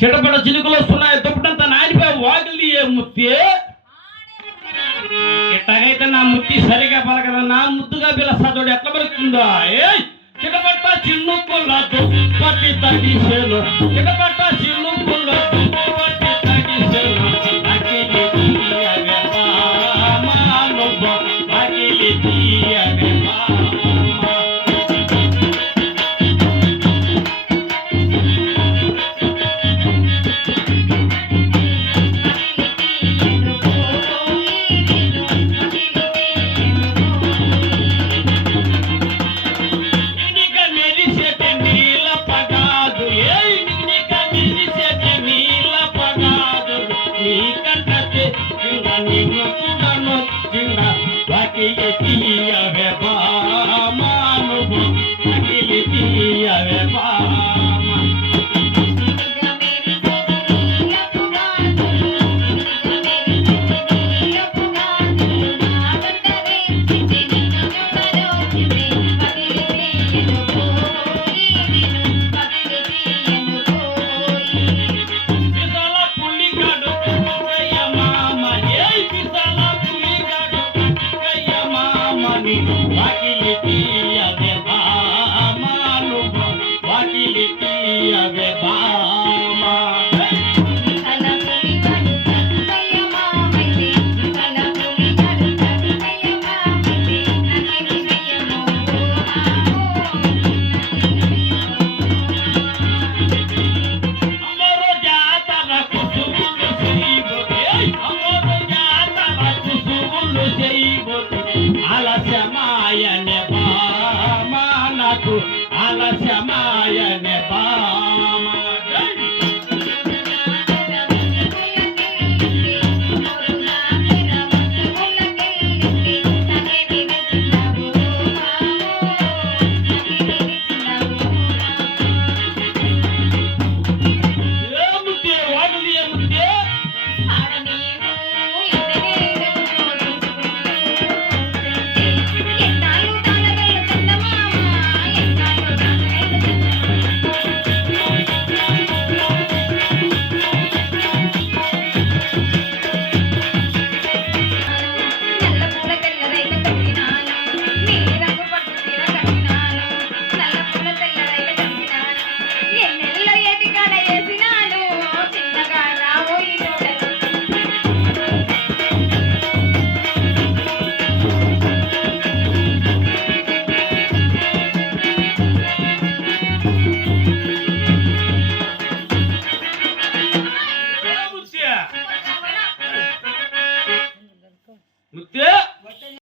చిడపడ చిలుకలు వస్తున్నాయి దుప్పటంతా నానిపోయి వాకిలి ముత్తి ఎట్లాగైతే నా ముత్తి సరిగా పలకదా నా ముద్దుగా పిలుస్తాడు ఎట్లా పలుకుతుందా ఏ చిడపట్ట చిన్నుకుల దుప్పటి తడిసెను చిడపట్ట చిన్నుకుల దుప్పటి తడిసెను అకిలి తీయవే మానుబ అకిలి తీయవే ఆలస్యమాయనే బామా నాకు ఆలస్యమాయనే బామా ముత్తే